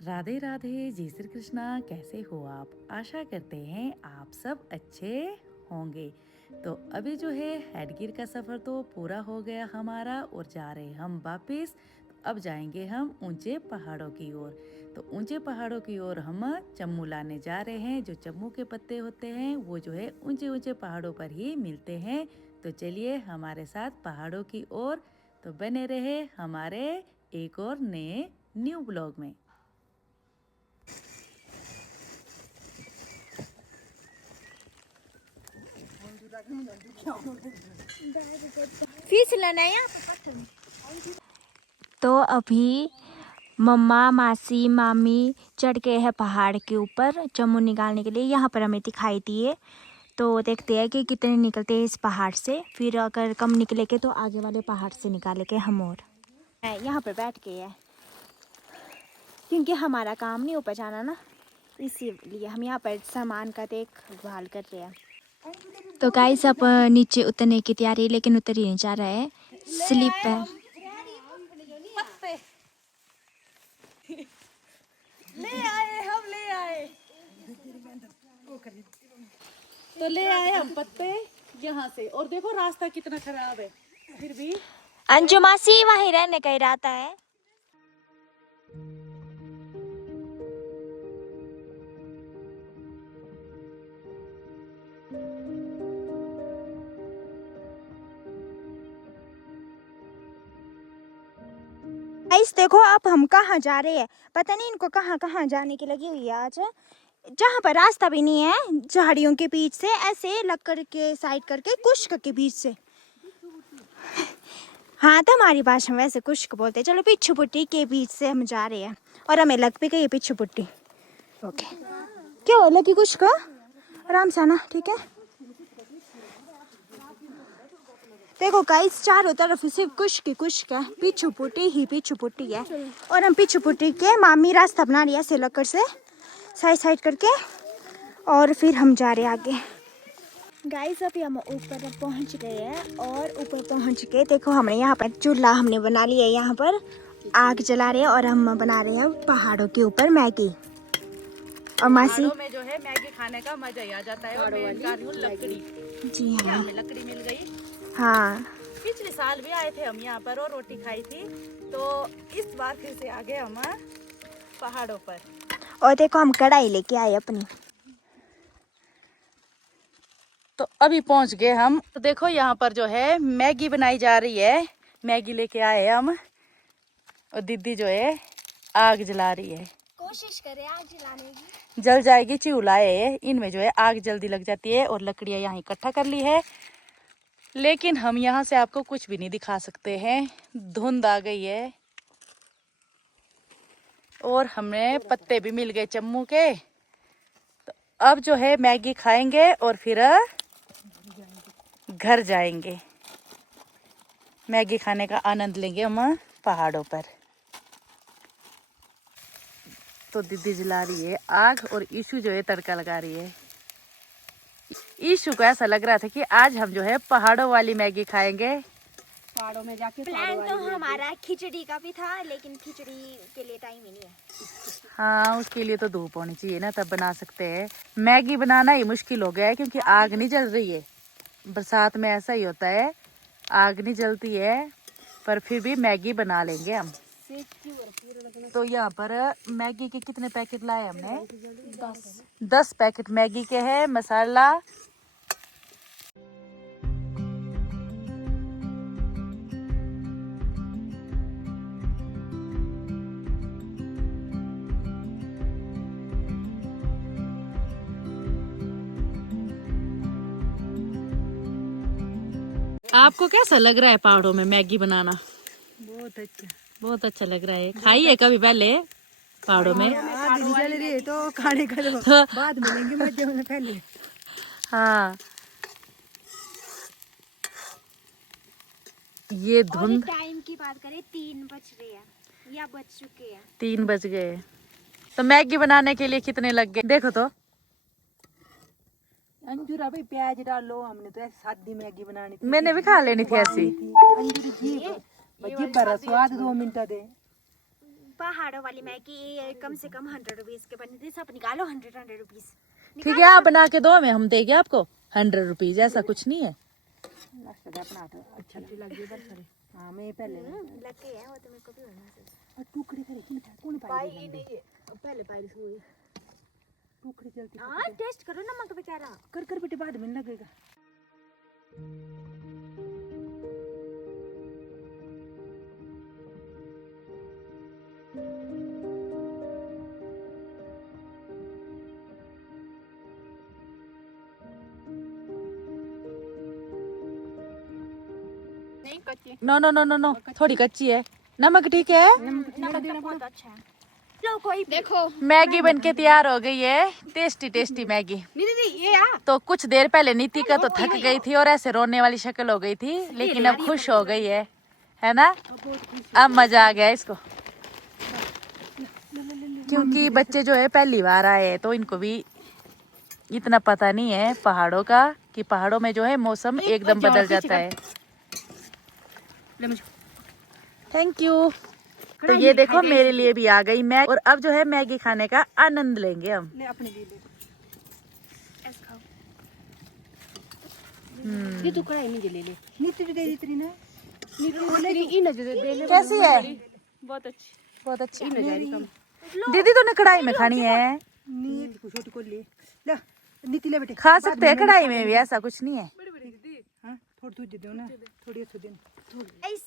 राधे राधे, जय श्री कृष्णा। कैसे हो आप? आशा करते हैं आप सब अच्छे होंगे। तो अभी जो है हेडगिर का सफ़र तो पूरा हो गया हमारा और जा रहे हम वापस। तो अब जाएंगे हम ऊंचे पहाड़ों की ओर। तो ऊंचे पहाड़ों की ओर हम चम्मू लाने जा रहे हैं। जो चम्मू के पत्ते होते हैं वो जो है ऊंचे ऊंचे पहाड़ों पर ही मिलते हैं। तो चलिए हमारे साथ पहाड़ों की ओर। तो बने रहे हमारे एक और नए न्यू ब्लॉग में। तो अभी मम्मा मासी मामी चढ़ गए हैं पहाड़ के ऊपर चम्मू निकालने के लिए। यहाँ पर हमें दिखाई दिए तो देखते हैं कि कितने निकलते हैं इस पहाड़ से। फिर अगर कम निकलेंगे तो आगे वाले पहाड़ से निकालेंगे हम। और यहाँ पर बैठ गए हैं क्योंकि हमारा काम नहीं ऊपर जाना ना, इसीलिए हम यहाँ पर सामान का देखभाल कर रहे हैं। तो गाइस अब नीचे उतरने की तैयारी, लेकिन उतर ही नहीं जा रहा है, स्लिप है। तो ले आए हम पत्ते यहाँ से। और देखो रास्ता कितना खराब है, फिर भी अंजू मासी वहीं रहने का इरादा है। गाइस देखो अब हम कहाँ जा रहे हैं, पता नहीं इनको कहाँ कहाँ जाने की लगी हुई है आज। जहाँ पर रास्ता भी नहीं है, झाड़ियों के बीच से ऐसे लकड़ के साइड करके कुश्क के बीच से। हाँ तो हमारी भाषा में वैसे कुश्क बोलते हैं। चलो पिच्छू पुट्टी के बीच से हम जा रहे हैं और हमें लग भी गई है पिच्छू पुट्टी। ओके क्यों लगी कुश्क? आराम से आना, ठीक है। देखो गाइस चारों तरफ सिर्फ कुश्क है, पिच्छू पुट्टी ही पिच्छू पुट्टी है। और हम पिच्छू पुट्टी के मामी रास्ता बना लिया ऐसे लकड़ से साइड साइड करके, और फिर हम जा रहे हैं आगे। गाइस अभी हम ऊपर पहुंच गए हैं और ऊपर पहुंच के देखो हमने यहाँ पर चूल्हा हमने बना लिया है। यहाँ पर आग जला रहे हैं और हम बना रहे हैं पहाड़ों के ऊपर मैगी। और मासी में जो है मैगी खाने का मजा ही आ जाता है। और मैं ला रही हूँ लकड़ी। जी हाँ, हमें लकड़ी मिल गई। हाँ पिछले साल भी आए थे हम यहाँ पर और रोटी खाई थी। तो इस बार फिर से आ गए हम पहाड़ों पर। और देखो हम कढ़ाई लेके आए अपनी। तो अभी पहुंच गए हम। तो देखो यहाँ पर जो है मैगी बनाई जा रही है। मैगी लेके आए हम और दीदी जो है आग जला रही है। कोशिश करें आग जलाने की। जल जाएगी, चूल्हा है इनमें जो है आग जल्दी लग जाती है। और लकड़ियाँ यहाँ इकट्ठा कर ली है, लेकिन हम यहाँ से आपको कुछ भी नहीं दिखा सकते हैं, धुंध आ गई है। और हमें पत्ते भी मिल गए चम्मू के। तो अब जो है मैगी खाएंगे और फिर घर जाएंगे। मैगी खाने का आनंद लेंगे हम पहाड़ों पर। तो दीदी जला रही है आग और ईशु जो है तड़का लगा रही है। ईशु को ऐसा लग रहा था कि आज हम जो है पहाड़ों वाली मैगी खाएंगे। पहाड़ों में जाके प्लान तो हमारा खिचड़ी का भी था, लेकिन खिचड़ी के लिए टाइम ही नहीं है। हाँ उसके लिए तो धूप होनी चाहिए ना, तब बना सकते हैं। मैगी बनाना ही मुश्किल हो गया है क्योंकि आग नहीं जल रही है। बरसात में ऐसा ही होता है, आग नहीं जलती है, पर फिर भी मैगी बना लेंगे हम। तो यहाँ पर मैगी के कितने पैकेट लाए हमने? 10 पैकेट मैगी के है। मसाला आपको कैसा लग रहा है पहाड़ों में मैगी बनाना? बहुत अच्छा, बहुत अच्छा लग रहा है। खाई है कभी पहले पहाड़ों में? आग नहीं जल रही है तो खाने का तो बाद मिलेंगे मजे में पहले। हाँ ये धुंध। टाइम की बात करें 3 बज रहे हैं या बज चुके हैं। 3 बज गए। तो मैगी बनाने के लिए कितने लग गए देखो तो। अंजूरा भाई प्याज डालो, हमने तो ऐसे सादी मैगी बनानी थी। मैंने भी खा लेनी थी ऐसी। अंजूरी जी बड़ा स्वाद 2 मिनट दे। पहाड़ों वाली मैगी कम से कम 100 रुपीज के बनी थी। सब निकालो 100 रुपीज। ठीक है, आप बना के दो हमें, हम देंगे आपको 100 रुपीज, ऐसा कुछ नहीं है। अच्छा लगी पर सरे हां मैं पहले लगे है वो तो मेरे को भी होना चाहिए। टुकड़े करे कि कौन भाई नहीं पहले पाइरिस हुई टुकड़े चलती हां टेस्ट करो नमक बेचारा कर कर बेटे बाद में लगेगा। No no no no no, थोड़ी कच्ची है। नमक ठीक है? नमक तो बहुत अच्छा है। लो कोई देखो मैगी बनके तैयार हो गई है, टेस्टी टेस्टी मैगी। दीदी ये आ तो कुछ देर पहले नीति का तो थक गई थी और ऐसे रोने वाली शक्ल हो गई थी, लेकिन अब खुश हो गई है ना? अब मजा आ गया इसको, क्योंकि बच्चे जो है पहली बार आए हैं तो इनको भी इतना पता नहीं है पहाड़ों का, कि पहाड़ों में जो है मौसम एकदम बदल जाता है। Thank you. तो ये देखो मेरे लिए भी आ गई मैगी, और अब जो है मैगी खाने का आनंद लेंगे हम। ले अपने लिए ले ऐसे खाओ। ये तू कढ़ाई में ले ले नीति जो दे दी तेरी ना नीति ले इन जो दे ले। कैसी है? बहुत अच्छी बहुत अच्छी। इन जारी कम दीदी तूने कढ़ाई में खानी है? नीति को छोटी को ले ले नीति ले बेटे खा सकते हैं कढ़ाई में भी, ऐसा कुछ नहीं है। हां थोड़ी दूध दे दो ना थोड़ी अच्छी दे। इस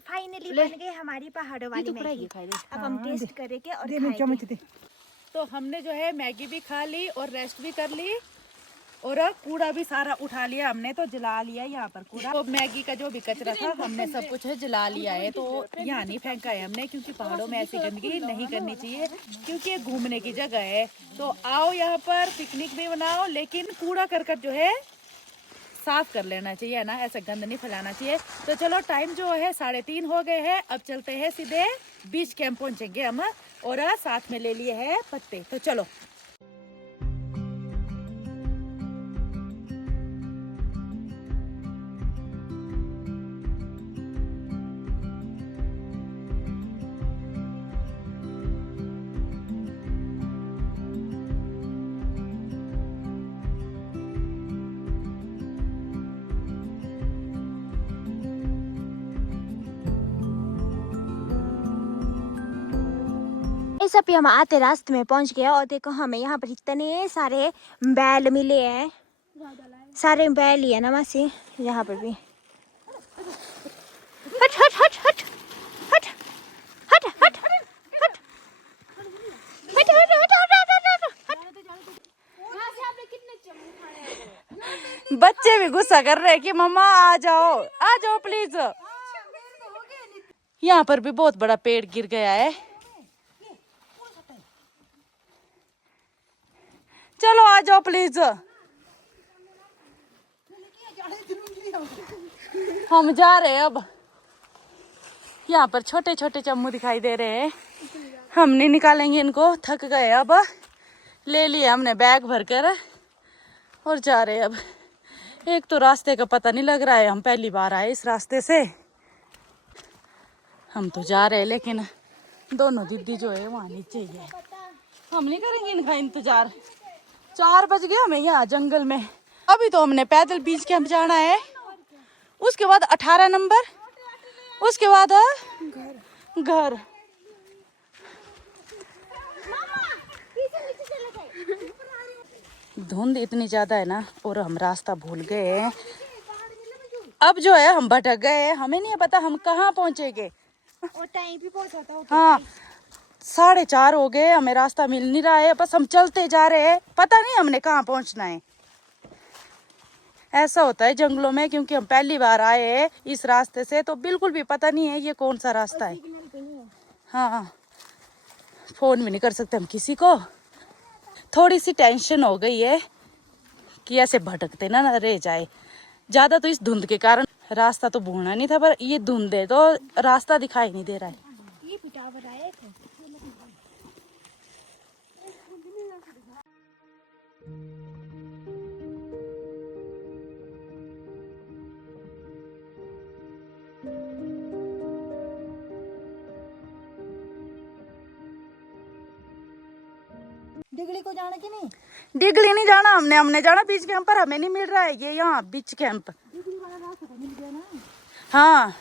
फाइनली बन गई हमारी पहाड़ों वाली मैगी। अब हम टेस्ट करेंगे और दे मैं चम्मच दे। तो हमने जो है मैगी भी खा ली और रेस्ट भी कर ली, और कूड़ा भी सारा उठा लिया हमने, तो जला लिया यहाँ पर कूड़ा। तो मैगी का जो भी कचरा था हमने सब कुछ जला लिया है, तो यहाँ नहीं फेंका है हमने, क्योंकि पहाड़ों में ऐसी गंदगी नहीं करनी चाहिए, क्योंकि ये घूमने की जगह है। तो आओ यहाँ पर पिकनिक भी बनाओ, लेकिन कूड़ा करकट जो है साफ कर लेना चाहिए ना, ऐसा गंद नहीं फैलाना चाहिए। तो चलो टाइम जो है 3:30 हो गए हैं, अब चलते हैं सीधे बीच कैंप पहुंचेंगे हम, और साथ में ले लिए हैं पत्ते। तो चलो। इस अभी हम आते रास्ते में पहुंच गए, और देखो हमें यहाँ पर इतने सारे बैल मिले हैं। सारे बैल ही है ना मासी यहाँ पर भी। हट हट हट हट हट हट हट हट हट हट बच्चे भी गुस्सा कर रहे हैं कि मम्मा आ जाओ प्लीज। यहाँ पर भी बहुत बड़ा पेड़ गिर गया है। चलो आ जाओ प्लीज। हम जा रहे हैं अब। यहाँ पर छोटे छोटे चम्मू दिखाई दे रहे हैं, हम नहीं निकालेंगे इनको, थक गए अब। ले लिया हमने बैग भरकर और जा रहे हैं अब। एक तो रास्ते का पता नहीं लग रहा है, हम पहली बार आए इस रास्ते से। हम तो जा रहे हैं, लेकिन दोनों दीदी जो है वहाँ नीचे ही है। हम नहीं करेंगे इनका इंतजार। 4 बज गए हमें यहाँ जंगल में। अभी तो हमने पैदल बीच कैंप जाना है, उसके बाद 18 नंबर, उसके बाद घर। धुंध इतनी ज्यादा है ना, और हम रास्ता भूल गए हैं। अब जो है हम भटक गए हैं, हमें नहीं पता हम कहाँ पहुँचेंगे। और टाइम भी पहुंचा था। हाँ 4:30 हो गए, हमें रास्ता मिल नहीं रहा है, बस हम चलते जा रहे हैं, पता नहीं हमने कहाँ पहुँचना है। ऐसा होता है जंगलों में, क्योंकि हम पहली बार आए हैं इस रास्ते से, तो बिल्कुल भी पता नहीं है ये कौन सा रास्ता है। हाँ फोन भी नहीं कर सकते हम किसी को। थोड़ी सी टेंशन हो गई है कि ऐसे भटकते ना रह जाए ज्यादा, तो इस धुंध के कारण रास्ता तो भूलना नहीं था, पर ये धुंध है तो रास्ता दिखाई नहीं दे रहा है। डिगली को जाना कि नहीं? डिगली नहीं जाना हमने, हमने जाना बीच कैंप पर, हमें नहीं मिल रहा है ये यहाँ बीच कैंप। डिगली वाला रास्ता तो मिल गया ना। हाँ,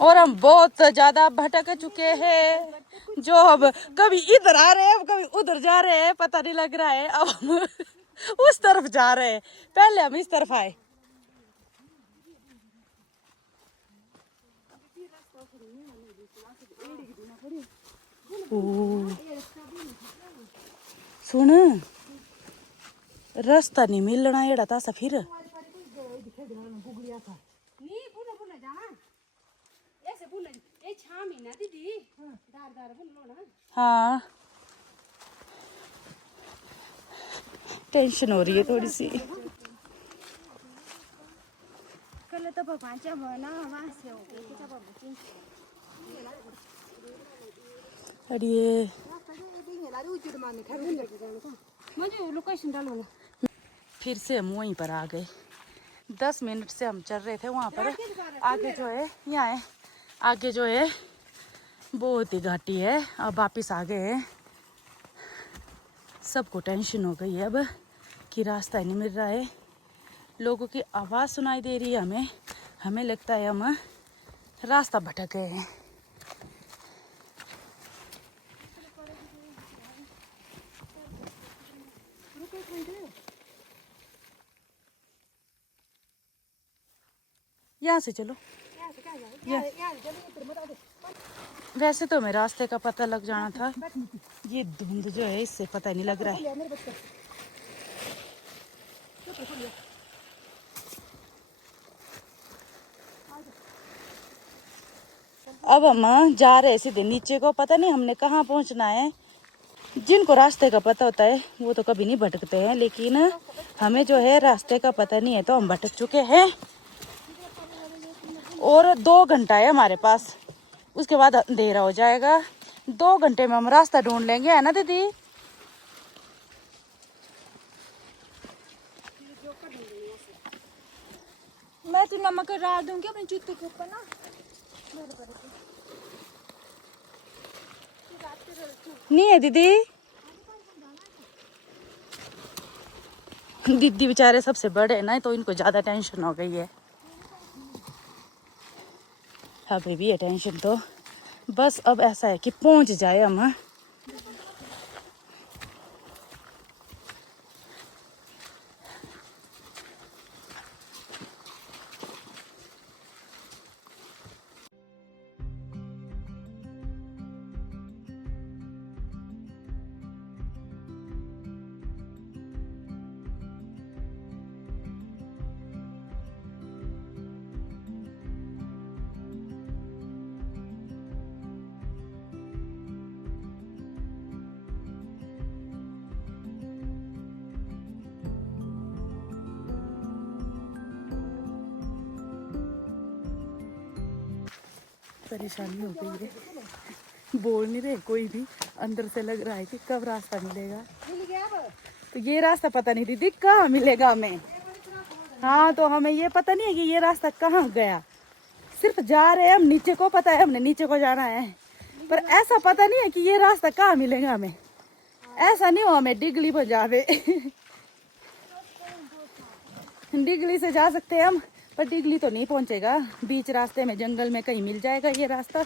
और हम बहुत ज्यादा भटक चुके हैं, जो अब कभी इधर आ रहे हैं कभी उधर जा रहे हैं, पता नहीं लग रहा है। अब हम उस तरफ जा रहे हैं, पहले हम इस तरफ आए। सुन, रास्ता नहीं मिलना एड़ा था फिर। नहीं बुला बुला जाना ऐसे बुला ये 6 महीना दीदी दार दार बुला ना। हाँ, टेंशन हो रही है थोड़ी सी। कल तो पांचा बना वहां से हो गई कि तब अरे मुझे लोकेशन डालो ना। फिर से हम वहीं पर आ गए। 10 मिनट से हम चल रहे थे वहाँ पर, आगे जो है यहाँ है, आगे जो है बहुत ही घाटी है। अब वापिस आ गए हैं। सबको टेंशन हो गई है अब कि रास्ता नहीं मिल रहा है। लोगों की आवाज़ सुनाई दे रही है हमें, हमें लगता है हम रास्ता भटक गए हैं। यहाँ से चलो, वैसे तो हमें रास्ते का पता लग जाना था, ये धुंध जो है इससे पता नहीं लग रहा है। अब हम जा रहे हैं सीधे नीचे को, पता नहीं हमने कहाँ पहुँचना है। जिनको रास्ते का पता होता है वो तो कभी नहीं भटकते हैं, लेकिन हमें जो है रास्ते का पता नहीं है तो हम भटक चुके हैं। और 2 घंटा है हमारे पास, उसके बाद अंधेरा हो जाएगा। 2 घंटे में हम रास्ता ढूंढ लेंगे, है ना दीदी? मैं तो नमक डाल दूंगी अपने जूते के ऊपर ना। नहीं है दीदी, दीदी बेचारे सबसे बड़े हैं ना, तो इनको ज्यादा टेंशन हो गई है। हमें भी है टेंशन, तो बस अब ऐसा है कि पहुंच जाए हम। परेशानी हो गई है, बोल नहीं रहे कोई भी, अंदर से लग रहा है कि कब रास्ता मिलेगा। तो ये रास्ता पता नहीं दीदी कहाँ मिलेगा हमें। हाँ, तो हमें ये पता नहीं है कि ये रास्ता कहाँ गया, सिर्फ जा रहे हैं हम, नीचे को पता है हमने नीचे को जाना है, पर ऐसा पता नहीं है कि ये रास्ता कहाँ मिलेगा हमें। ऐसा नहीं हो हमें डिगली पर जावे डिगली से जा सकते हैं हम, पर डिगली तो नहीं पहुंचेगा। बीच रास्ते में जंगल में कहीं मिल जाएगा ये रास्ता।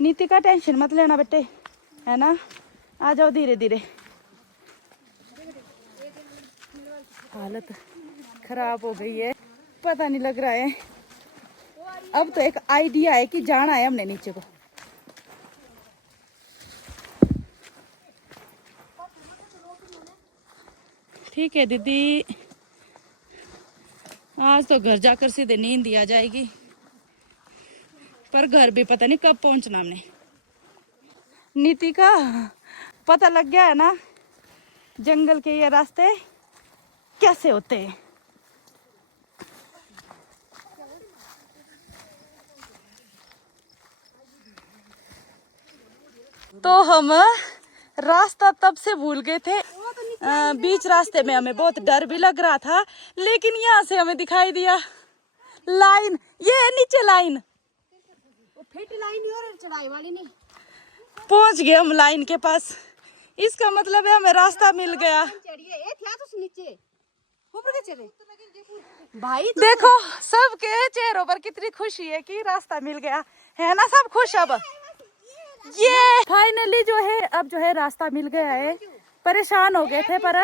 नीति का टेंशन मत लेना बेटे, है ना? आ जाओ धीरे धीरे। हालत खराब हो गई है, पता नहीं लग रहा है। अब तो एक आइडिया है कि जाना है हमने नीचे को। ठीक है दीदी, आज तो घर जाकर सीधे नींद ही आ जाएगी, पर घर भी पता नहीं कब पहुंचना हमने। नीति का पता लग गया है ना जंगल के ये रास्ते कैसे होते हैं। तो हम रास्ता तब से भूल गए थे। बीच रास्ते में हमें बहुत डर भी लग रहा था, लेकिन यहाँ से हमें दिखाई दिया लाइन, ये है नीचे लाइन। वो फिट लाइन और चढ़ाई वाली नहीं। पहुंच गए हम लाइन के पास। इसका मतलब है हमें रास्ता मिल गया। चढ़िए ए थिया तो नीचे ऊपर के चले भाई देखो सबके चेहरों पर कितनी खुशी है कि रास्ता मिल गया है ना, सब खुश। अब ये फाइनली जो है अब जो है रास्ता मिल गया है। परेशान हो गए थे पर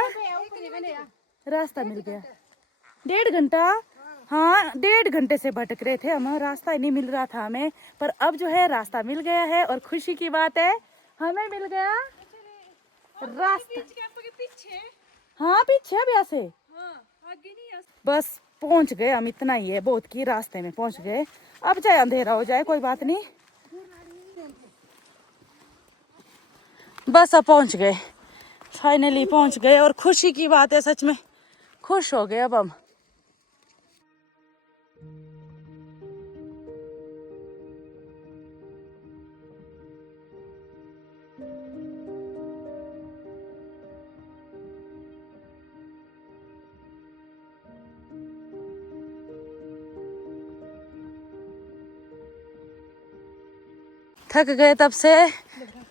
रास्ता मिल गया। 1.5 घंटा, हाँ 1.5 घंटे से भटक रहे थे हम, रास्ता ही नहीं मिल रहा था हमें, पर अब जो है रास्ता मिल गया है और खुशी की बात है हमें मिल गया रास्ता। हाँ पीछे अब यहाँ से बस पहुंच गए हम, इतना ही है बहुत की रास्ते में पहुंच गए। अब चाहे अंधेरा हो जाए कोई बात नहीं, बस अब पहुंच गए, फाइनली पहुंच गए और खुशी की बात है, सच में खुश हो गए अब हम। थक गए तब से,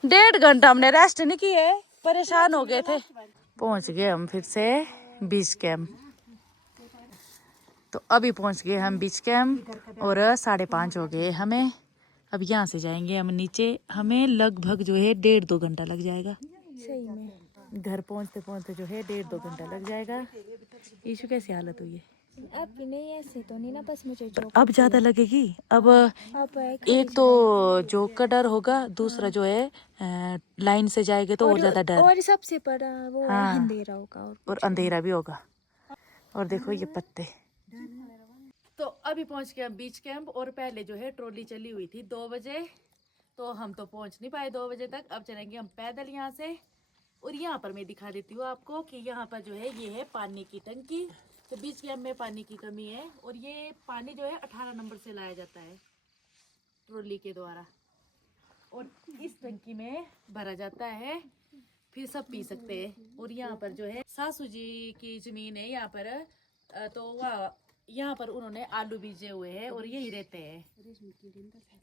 1.5 घंटा हमने रेस्ट नहीं की है, परेशान हो गए थे। पहुंच गए हम फिर से बीच कैंप। तो अभी पहुंच गए हम बीच कैंप और 5:30 हो गए हमें। अब यहाँ से जाएंगे हम नीचे, हमें लगभग जो है 1.5-2 घंटा लग जाएगा। सही में घर पहुंचते पहुंचते जो है 1.5-2 घंटा लग जाएगा। ईशु कैसी हालत हुई है? अब नहीं ऐसे तो नहीं ना, बस मुझे जो अब ज्यादा लगेगी। अब अब एक तो जोक का डर होगा, दूसरा जो है लाइन से जाएंगे तो और ज्यादा डर, और सबसे बड़ा वो हाँ। है अंधेरा होगा और अंधेरा भी होगा। और देखो ये पत्ते। तो अभी पहुंच गए हम बीच कैंप और पहले जो है ट्रॉली चली हुई थी 2 बजे, तो हम तो पहुंच नहीं पाए 2 बजे तक। अब चलेंगे हम पैदल यहाँ से। और यहाँ पर मैं दिखा देती हूँ आपको कि यहाँ पर जो है ये है पानी की टंकी। तो बीच कैंप में पानी की कमी है और ये पानी जो है 18 नंबर से लाया जाता है ट्रॉली के द्वारा, और इस टंकी में भरा जाता है, फिर सब पी सकते हैं। और यहाँ पर जो है सासू जी की जमीन है यहाँ पर, तो वह यहाँ पर उन्होंने आलू बीजे हुए हैं और यही रहते हैं।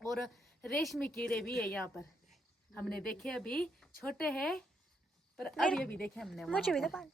और रेशमी कीड़े भी है यहाँ पर, हमने देखे, अभी छोटे हैं पर अभी अभी देखे हमने। मुझे भी तो पानी